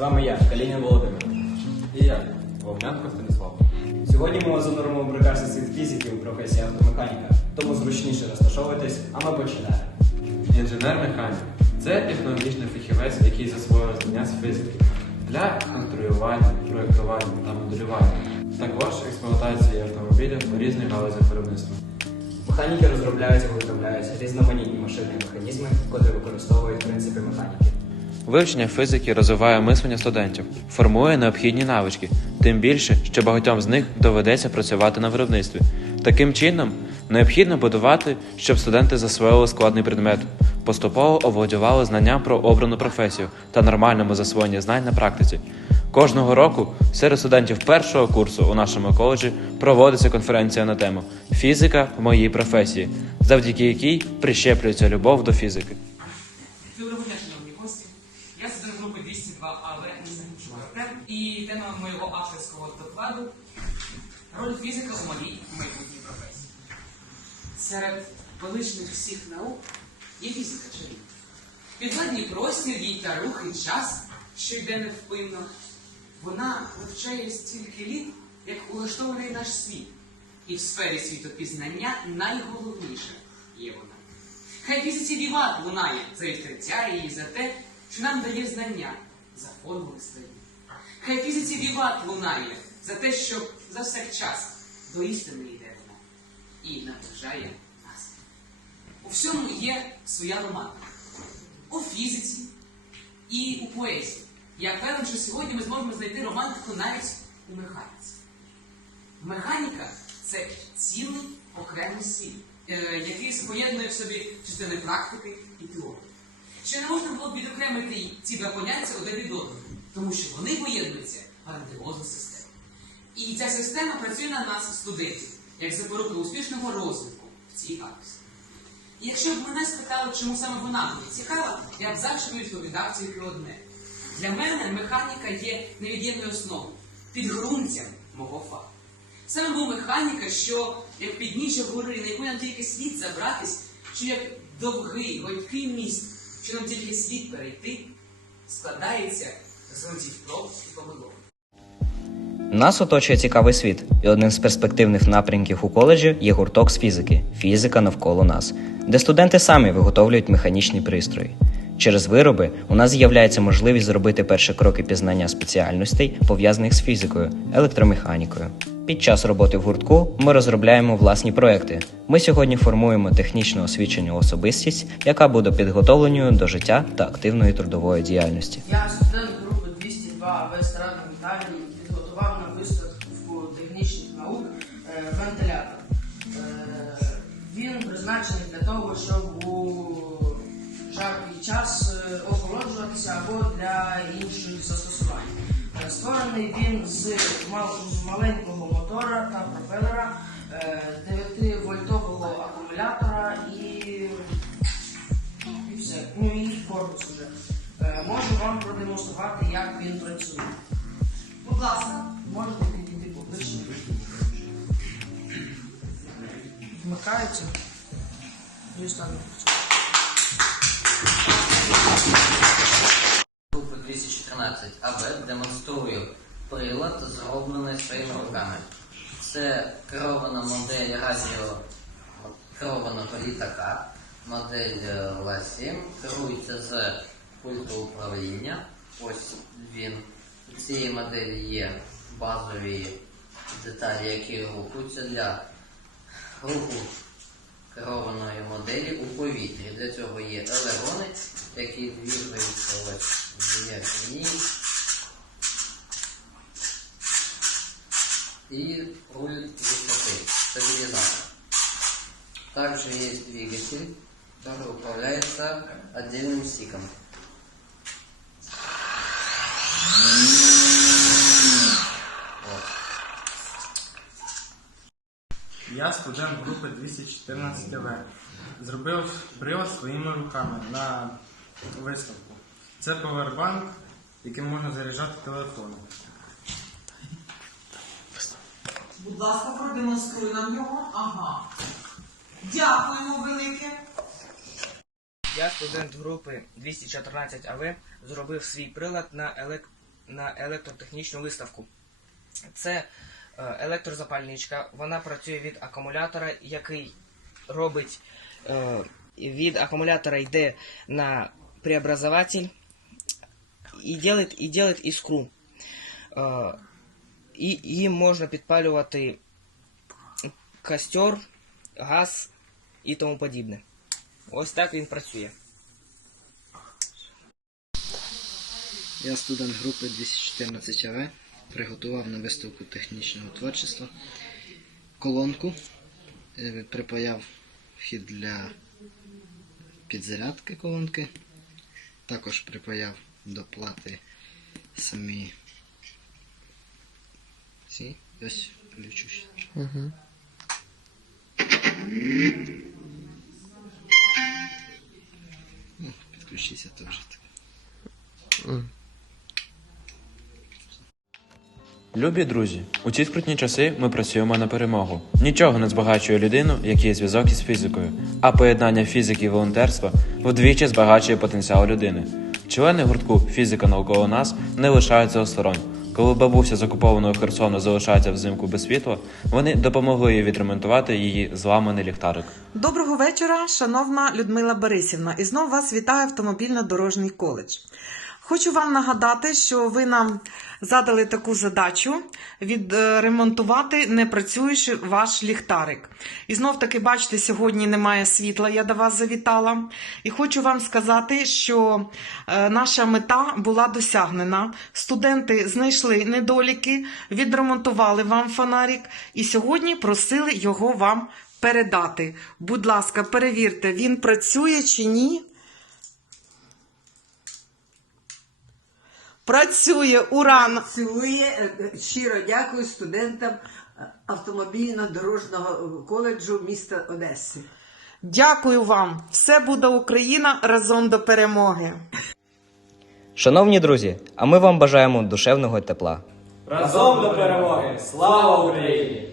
вами я, Калінін Володимир. І я, Вовнянко Станіслав. Сьогодні ми зануримо в прекрасний світ фізики у професії автомеханіка, тому зручніше розташовуйтесь, а ми починаємо. Інженер-механік це технологічний фахівець, який засвоює знання з фізики для конструювання, проєктування та моделювання. Також експлуатації автомобілів у різних галузях виробництва. Механіки розробляють і виготовляють різноманітні машини і механізми, котрі використовують принципи механіки. Вивчення фізики розвиває мислення студентів, формує необхідні навички, тим більше, що багатьом з них доведеться працювати на виробництві. Таким чином, необхідно будувати, щоб студенти засвоїли складний предмет, поступово оволодівали знання про обрану професію та нормальному засвоєнні знань на практиці. Кожного року серед студентів першого курсу у нашому коледжі проводиться конференція на тему Фізика в моїй професії, завдяки якій прищеплюється любов до фізики. Доброго дня, шановні гості. Я студент групи 202 АВ Нізагнічук РТ і тема моєго докладу роль фізика у моїй майбутній професії. Серед величних всіх наук є фізика чи ні? Підвладний простір, їй та рух і час, що йде невпинно. Вона вивчає стільки літ, як улаштований наш світ. І в сфері світопізнання найголовніше є вона. Хай фізиці віват лунає за відкриття її за те, що нам дає знання за формули свої. Хай фізиці віват лунає за те, що за всяк час до істини йде вона і наближає нас. У всьому є своя романтика. У фізиці і у поезії. Я певен, що сьогодні ми зможемо знайти романтику навіть у механіці. Механіка це цілий окремий світ, е, який споєднує в собі частини практики і теорії. Ще не можна було б відокремити ці два поняття один від одного, тому що вони поєднуються в грандіозну систему. І ця система працює на нас, студентів, як запорука успішного розвитку в цій галузі. І якщо б мене спитали, чому саме вона мені цікава, я б завжди відповідав тільки одне. Для мене механіка є невід'ємною основою, підґрунтям мого фаху. Саме був механіка, що як підніжжя гори, на яку нам тільки слід забратись, що як довгий, гонький міст, що нам тільки слід перейти, складається Нас оточує цікавий світ, і одним з перспективних напрямків у коледжі є гурток з фізики фізика навколо нас, де студенти самі виготовлюють механічні пристрої. Через вироби у нас з'являється можливість зробити перші кроки пізнання спеціальностей, пов'язаних з фізикою, електромеханікою. Під час роботи в гуртку ми розробляємо власні проекти. Ми сьогодні формуємо технічно освічену особистість, яка буде підготовленою до життя та активної трудової діяльності. Я студент групи 202 АВ Страдний Віталій підготував на виставку технічних наук е, вентилятор. Е, Він призначений для того, щоб у жаркий час е, охолоджуватися або для інших застосувань. Створений він з маленького мотора та пропелера, вам як він працює. Будь ласка. Можете підійти поближче. Вмикається. Групи 214 АВ демонструю прилад, зроблений своїми руками. Це керована модель радіо керованого літака, модель е, Ла-7, керується з пульту управління. Ось він. У цієї моделі є базові деталі, які рухаються для руху керованої моделі у повітрі. Для цього є елерони, які двігаються ось вверх-вниз. И руль высоты, стабилизатор. Также есть двигатель, который управляется отдельным стиком. Я студент групи 214 В. Зробив прилад своїми руками на виставку. Це повербанк, яким можна заряджати телефон. Будь ласка, продемонструй нам його. Ага. Дякуємо велике. Я студент групи 214 АВ зробив свій прилад на елек... на електротехнічну виставку. Це електрозапальничка. Вона працює від акумулятора, який робить е, від акумулятора йде на преобразователь і делает, і делает іскру. Е, і їм можна підпалювати костер, газ і тому подібне. Ось так він працює. Я студент групи 214 АВ, приготував на виставку технічного творчества колонку, е, припаяв вхід для підзарядки колонки, також припаяв до плати самі ці, ось включу. ще. Ну, підключиться теж так. Любі друзі, у ці скрутні часи ми працюємо на перемогу. Нічого не збагачує людину, як є зв'язок із фізикою, а поєднання фізики і волонтерства вдвічі збагачує потенціал людини. Члени гуртку Фізика навколо нас не лишаються осторонь. Коли бабуся з окупованого Херсону залишається взимку без світла, вони допомогли їй відремонтувати її зламаний ліхтарик. Доброго вечора, шановна Людмила Борисівна. І знов вас вітає автомобільно-дорожній коледж. Хочу вам нагадати, що ви нам задали таку задачу відремонтувати непрацюючий ваш ліхтарик. І знов таки, бачите, сьогодні немає світла, я до вас завітала. І хочу вам сказати, що е, наша мета була досягнена. Студенти знайшли недоліки, відремонтували вам фонарик і сьогодні просили його вам передати. Будь ласка, перевірте, він працює чи ні. Працює, уран. Працює. Е, Щиро дякую студентам е, автомобільно-дорожнього коледжу міста Одеси. Дякую вам! Все буде Україна разом до перемоги! Шановні друзі, а ми вам бажаємо душевного тепла. Разом до перемоги! Слава Україні!